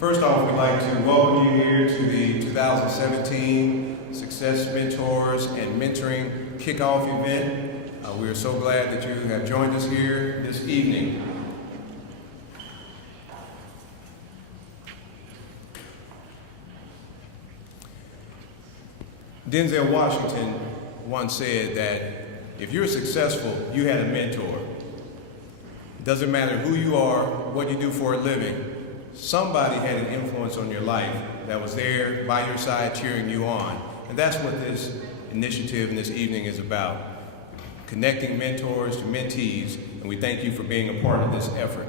First off, we'd like to welcome you here to the 2017 Success Mentors and Mentoring Kickoff event. We are so glad that you have joined us here this evening. Denzel Washington once said that if you're successful, you had a mentor. It doesn't matter who you are, what you do for a living, somebody had an influence on your life that was there by your side cheering you on. And that's what this initiative and this evening is about. Connecting mentors to mentees, and we thank you for being a part of this effort.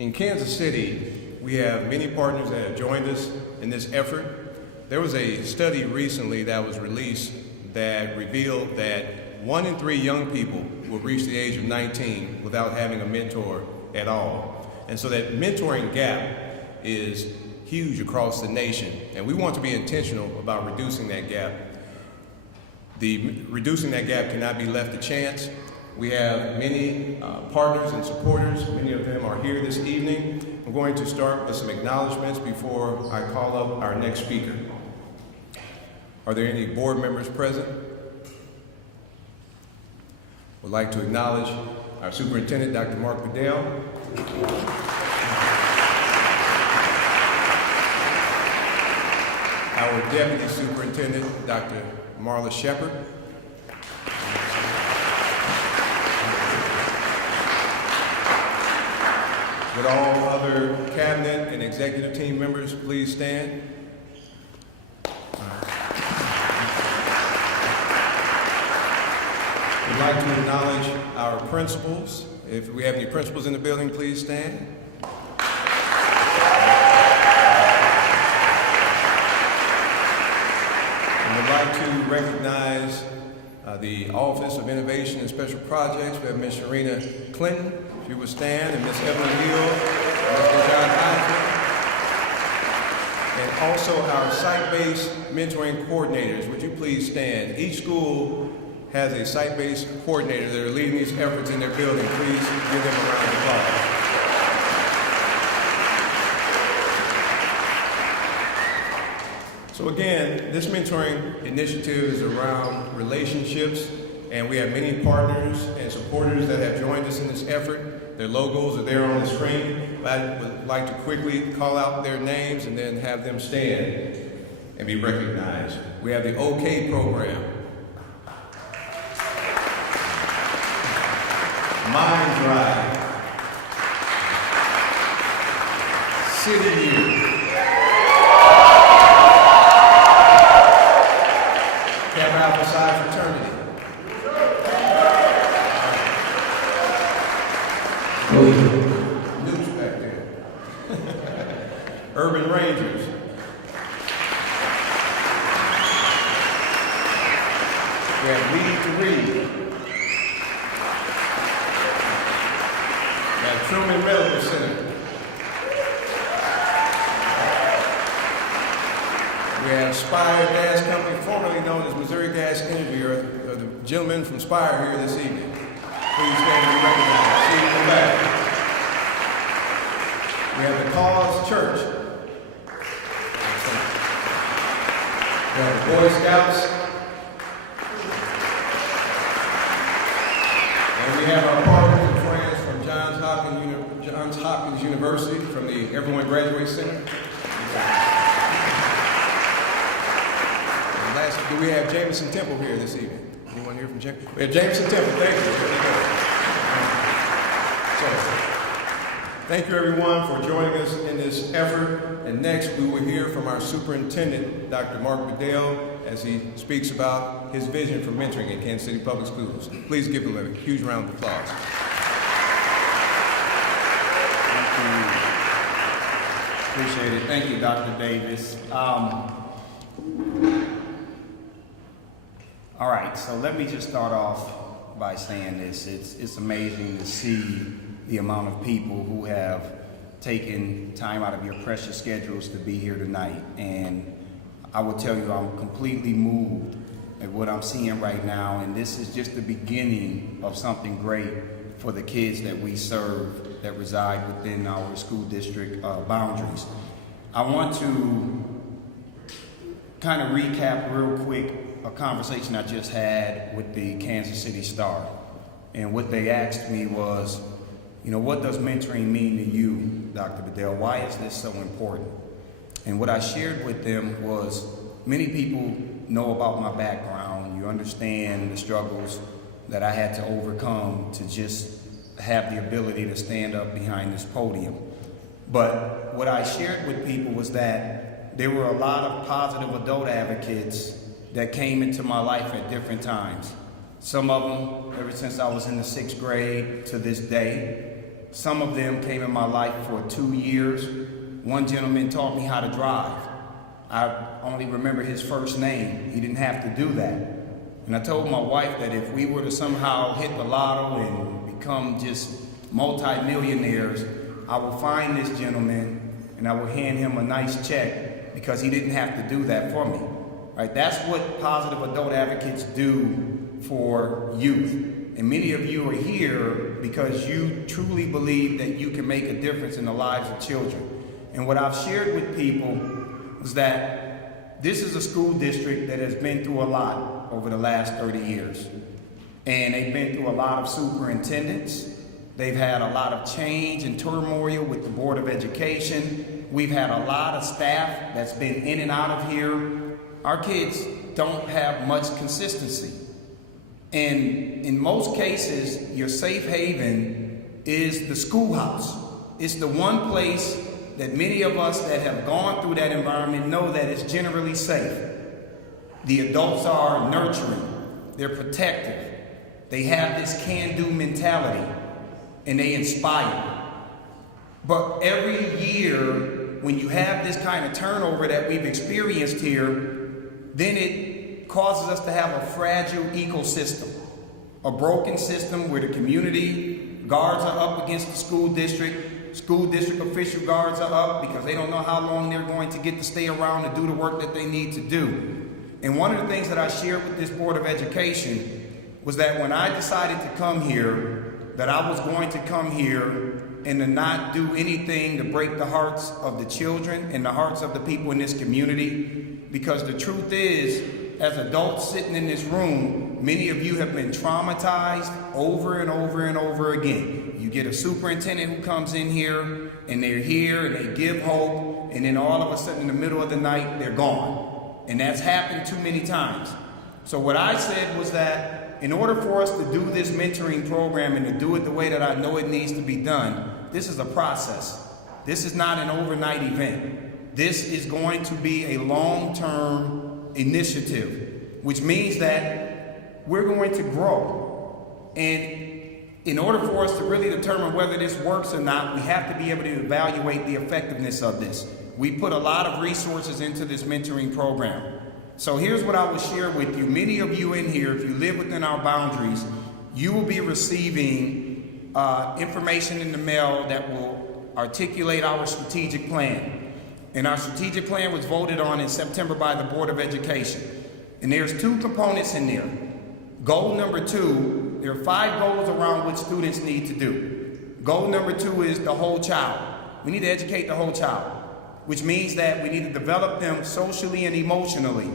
In Kansas City, we have many partners that have joined us in this effort. There was a study recently that was released that revealed that 1 in 3 young people will reach the age of 19 without having a mentor at all. And so that mentoring gap is huge across the nation, and we want to be intentional about reducing that gap. Reducing that gap cannot be left to chance. We have many partners and supporters. Many of them are here this evening. I'm going to start with some acknowledgments before I call up our next speaker. Are there any board members present? Would like to acknowledge our superintendent, Dr. Mark Bedell. Our deputy superintendent, Dr. Marla Shepard. Would all other cabinet and executive team members please stand? We'd like to acknowledge our principals. If we have any principals in the building, please stand. And we'd like to recognize the Office of Innovation and Special Projects. We have Ms. Sharina Clinton, if you would stand, and Ms. Evelyn Hill, and Mr. John Hodgson. And also our site-based mentoring coordinators. Would you please stand? Each school has a site-based coordinator that are leading these efforts in their building. Please give them a round of applause. So again, this mentoring initiative is around relationships, and we have many partners and supporters that have joined us in this effort. Their logos are there on the screen. I would like to quickly call out their names and then have them stand and be recognized. We have the OK program, Mind Drive, City Year, Kappa Alpha Psi Fraternity, Newts back there, Urban Rangers, we have Lead to Read, Truman Medical Center. We have Spire Gas Company, formerly known as Missouri Gas Energy, or the gentlemen from Spire here this evening. Please stand and be recognized. See you in the back. We have the Cause Church. We have the Boy Scouts. And we have our partners and friends from Johns Hopkins University, from the Everyone Graduates Center. And last, do we have Jameson Temple here this evening? Anyone here from Jameson? We have Jameson Temple, thank you. So, thank you everyone for joining us in this effort. And next we will hear from our superintendent, Dr. Mark Bedell, as he speaks about his vision for mentoring in Kansas City Public Schools. Please give him a huge round of applause. Appreciate it. Thank you, Dr. Davis. All right, so let me just start off by saying this. It's amazing to see the amount of people who have taken time out of your precious schedules to be here tonight. And I will tell you, I'm completely moved at what I'm seeing right now. And this is just the beginning of something great for the kids that we serve that reside within our school district boundaries. I want to kind of recap real quick a conversation I just had with the Kansas City Star. And what they asked me was, you know, what does mentoring mean to you, Dr. Bedell? Why is this so important? And what I shared with them was, many people know about my background. You understand the struggles that I had to overcome to just have the ability to stand up behind this podium. But what I shared with people was that there were a lot of positive adult advocates that came into my life at different times. Some of them, ever since I was in the 6th grade to this day. Some of them came in my life for 2 years. One gentleman taught me how to drive. I only remember his first name. He didn't have to do that. And I told my wife that if we were to somehow hit the lotto and become just multi-millionaires, I will find this gentleman and I will hand him a nice check because he didn't have to do that for me. Right? That's what positive adult advocates do for youth. And many of you are here because you truly believe that you can make a difference in the lives of children. And what I've shared with people is that this is a school district that has been through a lot over the last 30 years. And they've been through a lot of superintendents. They've had a lot of change and turmoil with the Board of Education. We've had a lot of staff that's been in and out of here. Our kids don't have much consistency. And in most cases, your safe haven is the schoolhouse. It's the one place that many of us that have gone through that environment know that it's generally safe. The adults are nurturing, they're protective, they have this can-do mentality, and they inspire. But every year, when you have this kind of turnover that we've experienced here, then it causes us to have a fragile ecosystem, a broken system where the community guards are up against the school district official guards are up because they don't know how long they're going to get to stay around to do the work that they need to do. And one of the things that I shared with this Board of Education was that when I decided to come here, that I was going to come here and to not do anything to break the hearts of the children and the hearts of the people in this community. Because the truth is, as adults sitting in this room, many of you have been traumatized over and over and over again. You get a superintendent who comes in here, and they're here, and they give hope, and then all of a sudden in the middle of the night, they're gone. And that's happened too many times. So what I said was that in order for us to do this mentoring program and to do it the way that I know it needs to be done, this is a process. This is not an overnight event. This is going to be a long-term initiative, which means that we're going to grow. And in order for us to really determine whether this works or not, we have to be able to evaluate the effectiveness of this. We put a lot of resources into this mentoring program. So here's what I will share with you. Many of you in here, if you live within our boundaries, you will be receiving information in the mail that will articulate our strategic plan. And our strategic plan was voted on in September by the Board of Education. And there's 2 components in there. Goal number 2, there are 5 goals around which students need to do. Goal number 2 is the whole child. We need to educate the whole child, which means that we need to develop them socially and emotionally.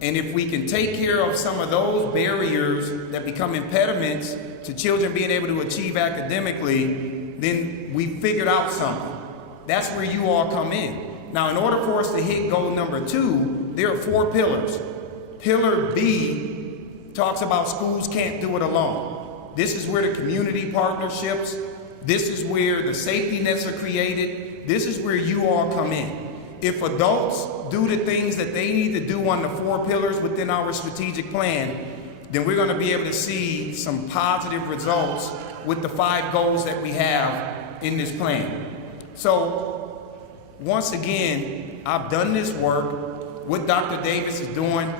And if we can take care of some of those barriers that become impediments to children being able to achieve academically, then we figured out something. That's where you all come in. Now, in order for us to hit goal number 2, there are 4 pillars. Pillar B talks about schools can't do it alone. This is where the community partnerships, this is where the safety nets are created, this is where you all come in. If adults do the things that they need to do on the 4 pillars within our strategic plan, then we're going to be able to see some positive results with the 5 goals that we have in this plan. So, once again, I've done this work. What Dr. Davis is doing,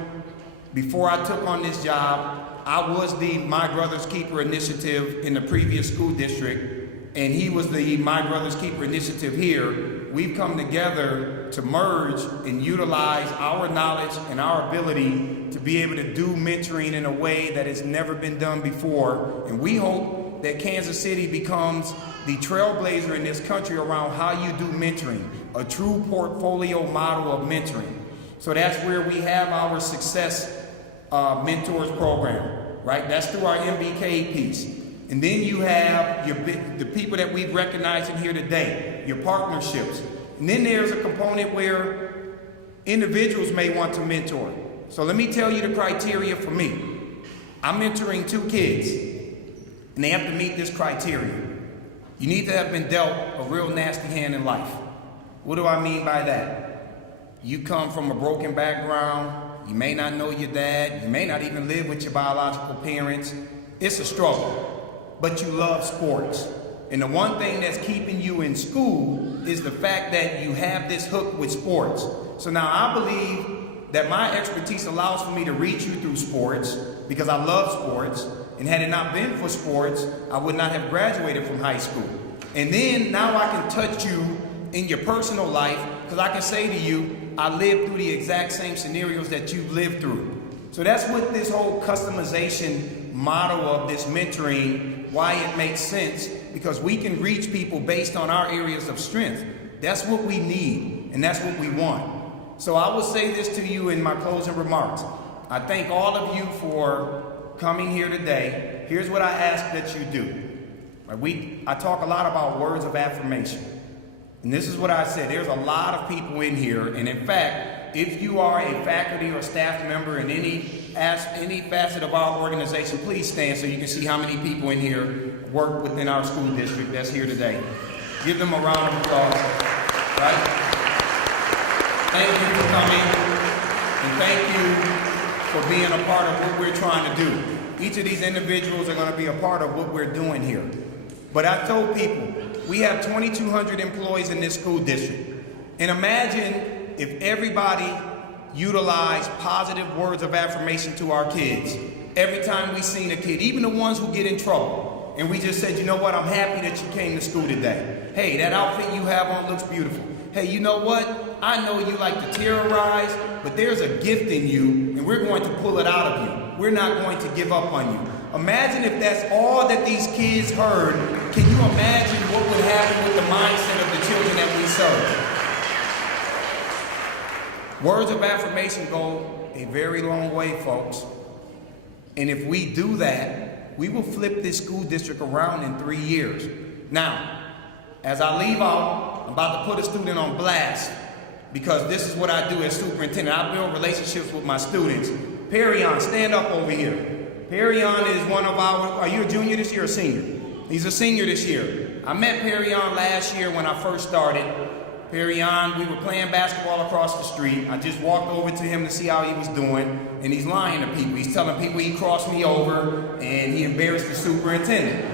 before I took on this job, I was the My Brother's Keeper initiative in the previous school district, and he was the My Brother's Keeper initiative here. We've come together to merge and utilize our knowledge and our ability to be able to do mentoring in a way that has never been done before. And we hope hope that Kansas City becomes the trailblazer in this country around how you do mentoring, a true portfolio model of mentoring. So that's where we have our Success Mentors program, right? That's through our MBK piece. And then you have the people that we've recognized in here today, your partnerships. And then there's a component where individuals may want to mentor. So let me tell you the criteria for me. I'm mentoring 2 kids, and they have to meet this criteria. You need to have been dealt a real nasty hand in life. What do I mean by that? You come from a broken background, you may not know your dad, you may not even live with your biological parents. It's a struggle, but you love sports. And the one thing that's keeping you in school is the fact that you have this hook with sports. So now I believe that my expertise allows for me to reach you through sports because I love sports, and had it not been for sports, I would not have graduated from high school. And then now I can touch you in your personal life because I can say to you, I lived through the exact same scenarios that you've lived through. So that's what this whole customization model of this mentoring, why it makes sense, because we can reach people based on our areas of strength. That's what we need, and that's what we want. So I will say this to you in my closing remarks. I thank all of you for coming here today. Here's what I ask that you do. I talk a lot about words of affirmation. And this is what I said. There's a lot of people in here. And in fact, if you are a faculty or staff member in any facet of our organization, please stand so you can see how many people in here work within our school district that's here today. Give them a round of applause. Right? Thank you for coming, and thank you for being a part of what we're trying to do. Each of these individuals are going to be a part of what we're doing here. But I told people, we have 2,200 employees in this school district. And imagine if everybody utilized positive words of affirmation to our kids. Every time we seen a kid, even the ones who get in trouble, and we just said, you know what, I'm happy that you came to school today. Hey, that outfit you have on looks beautiful. Hey, you know what? I know you like to terrorize, but there's a gift in you, and we're going to pull it out of you. We're not going to give up on you. Imagine if that's all that these kids heard. Can you imagine what would happen with the mindset of the children that we serve? Words of affirmation go a very long way, folks. And if we do that, we will flip this school district around in 3 years. Now, as I leave out, I'm about to put a student on blast because this is what I do as superintendent. I build relationships with my students. Perion, stand up over here. Perion is one of our, are you a junior this year or a senior? He's a senior this year. I met Perion last year when I first started. Perion, we were playing basketball across the street. I just walked over to him to see how he was doing, and he's lying to people. He's telling people he crossed me over and he embarrassed the superintendent.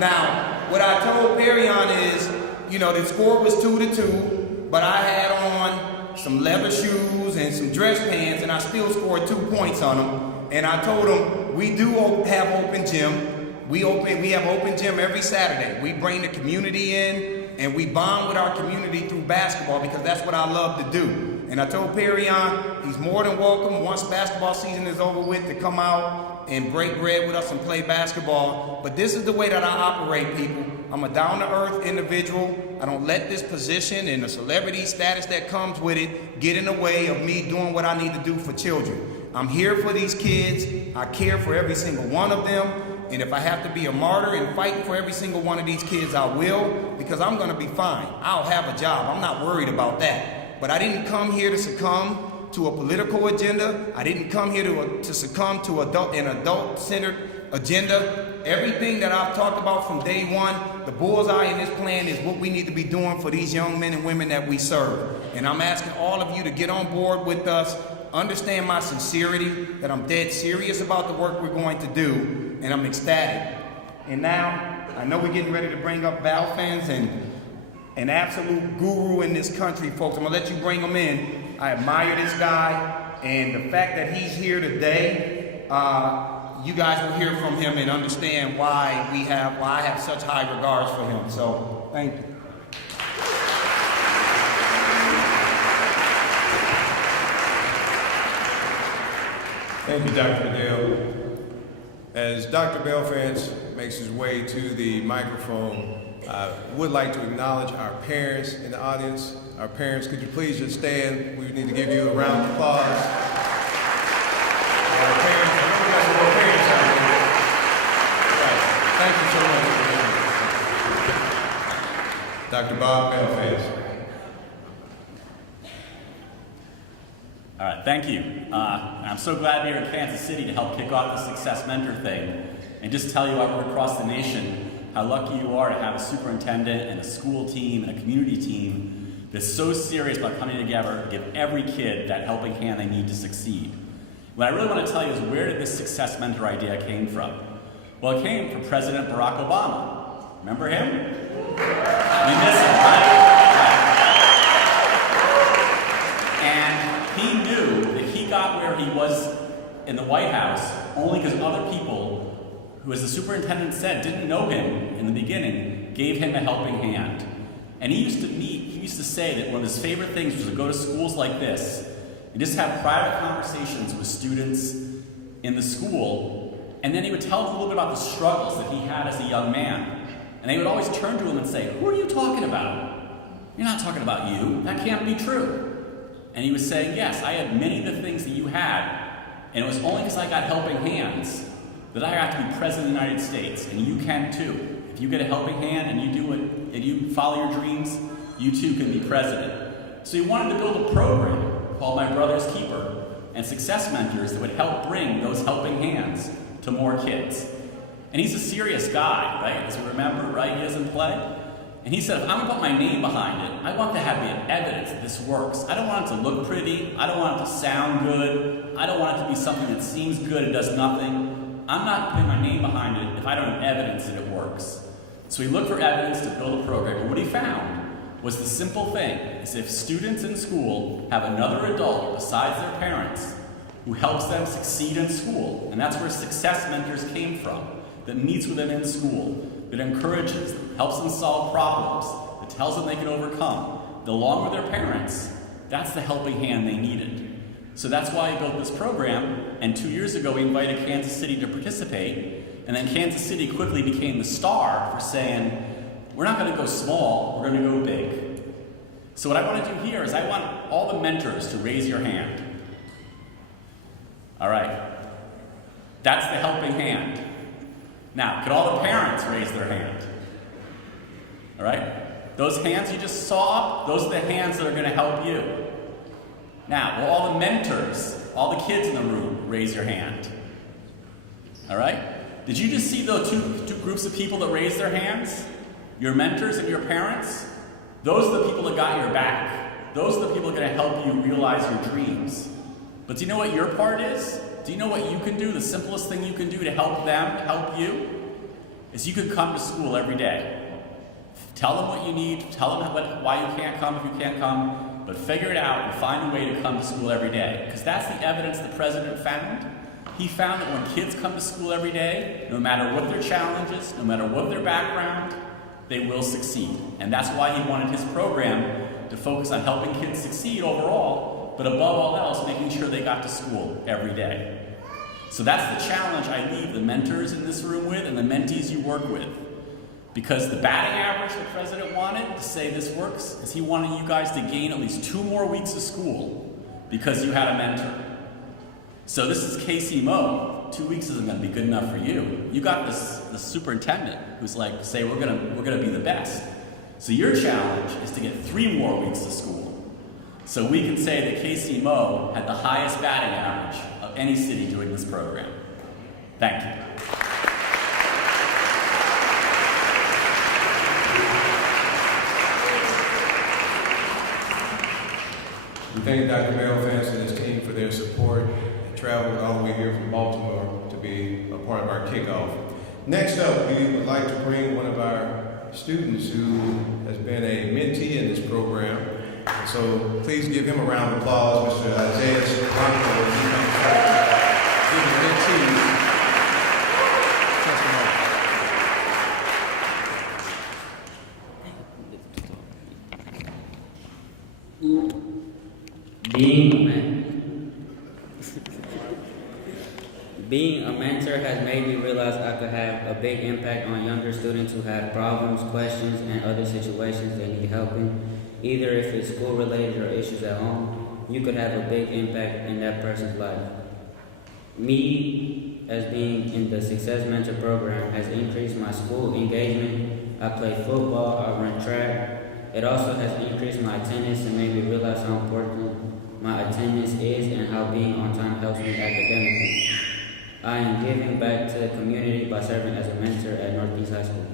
Now, what I told Perion is, you know, the score was 2-2, but I had on some leather shoes and some dress pants, and I still scored 2 points on him. And I told him, we do have open gym. We have open gym every Saturday. We bring the community in, and we bond with our community through basketball because that's what I love to do. And I told Perion, he's more than welcome once basketball season is over with to come out and break bread with us and play basketball. But this is the way that I operate, people. I'm a down-to-earth individual. I don't let this position and the celebrity status that comes with it get in the way of me doing what I need to do for children. I'm here for these kids. I care for every single one of them. And if I have to be a martyr and fight for every single one of these kids, I will, because I'm going to be fine. I'll have a job. I'm not worried about that. But I didn't come here to succumb to a political agenda. I didn't come here to succumb to an adult-centered agenda. Everything that I've talked about from day one, the bullseye in this plan is what we need to be doing for these young men and women that we serve. And I'm asking all of you to get on board with us, understand my sincerity, that I'm dead serious about the work we're going to do, and I'm ecstatic. And now, I know we're getting ready to bring up Balfans and an absolute guru in this country, folks. I'm gonna let you bring him in. I admire this guy, and the fact that he's here today, you guys will hear from him and understand why I have such high regards for him. So, thank you. Thank you, Dr. Adele. As Dr. Belfance makes his way to the microphone, would like to acknowledge our parents in the audience. Our parents, could you please just stand? We need to give you a round of applause. Our parents, I know we got some more parents out there. Right. Thank you so much. Dr. Bob Belfast. All right, thank you. I'm so glad to be here in Kansas City to help kick off the Success Mentor thing and just tell you across the nation how lucky you are to have a superintendent and a school team and a community team that's so serious about coming together to give every kid that helping hand they need to succeed. What I really want to tell you is, where did this Success Mentor idea came from? Well, it came from President Barack Obama. Remember him? We miss him, right? And he knew that he got where he was in the White House only because other people who, as the superintendent said, didn't know him in the beginning, gave him a helping hand. And he used to say that one of his favorite things was to go to schools like this and just have private conversations with students in the school, and then he would tell them a little bit about the struggles that he had as a young man. And they would always turn to him and say, "Who are you talking about? You're not talking about you. That can't be true." And he was saying, "Yes, I had many of the things that you had, and it was only because I got helping hands that I got to be president of the United States, and you can too. If you get a helping hand and you do it, and you follow your dreams, you too can be president." So he wanted to build a program called My Brother's Keeper and Success Mentors that would help bring those helping hands to more kids. And he's a serious guy, right? As we remember, right? He doesn't play. And he said, if I'm going to put my name behind it, I want to have the evidence that this works. I don't want it to look pretty. I don't want it to sound good. I don't want it to be something that seems good and does nothing. I'm not putting my name behind it if I don't have evidence that it works. So he looked for evidence to build a program. And what he found was the simple thing is, if students in school have another adult besides their parents who helps them succeed in school, and that's where Success Mentors came from, that meets with them in school, that encourages them, helps them solve problems, that tells them they can overcome, along with their parents, that's the helping hand they needed. So that's why he built this program, and 2 years ago he invited Kansas City to participate, and then Kansas City quickly became the star for saying, we're not going to go small, we're going to go big. So what I want to do here is I want all the mentors to raise your hand. All right. That's the helping hand. Now, could all the parents raise their hand? All right? Those hands you just saw up, those are the hands that are going to help you. Now, will all the mentors, all the kids in the room, raise your hand? All right? Did you just see those two groups of people that raised their hands? Your mentors and your parents? Those are the people that got your back. Those are the people that are going to help you realize your dreams. But do you know what your part is? Do you know what you can do? The simplest thing you can do to help them, to help you, is you could come to school every day. Tell them what you need, tell them why you can't come if you can't come, but figure it out and find a way to come to school every day. Because that's the evidence the president found. He found that when kids come to school every day, no matter what their challenges, no matter what their background, they will succeed. And that's why he wanted his program to focus on helping kids succeed overall, but above all else, making sure they got to school every day. So that's the challenge I leave the mentors in this room with and the mentees you work with. Because the batting average the president wanted to say this works is he wanted you guys to gain at least 2 more weeks of school because you had a mentor. So this is Casey Moe. 2 weeks isn't going to be good enough for you. You got this superintendent who's like, say we're gonna be the best. So your challenge is to get 3 more weeks of school. So we can say that Casey Moe had the highest batting average of any city doing this program. Thank you. We thank Dr. Belfast and his team for their support. They traveled all the way here from Baltimore to be a part of our kickoff. Next up, we would like to bring one of our students who has been a mentee in this program. So please give him a round of applause, Mr. Isaiah Blanco. He comes first. He's a mentee. Being a mentor has made me realize I could have a big impact on younger students who have problems, questions, and other situations they need help in. Either if it's school related or issues at home, you could have a big impact in that person's life. Me, as being in the Success Mentor program, has increased my school engagement. I play football, I run track. It also has increased my attendance and made me realize how important my attendance is and how being on time helps me academically. I am giving back to the community by serving as a mentor at Northeast High School.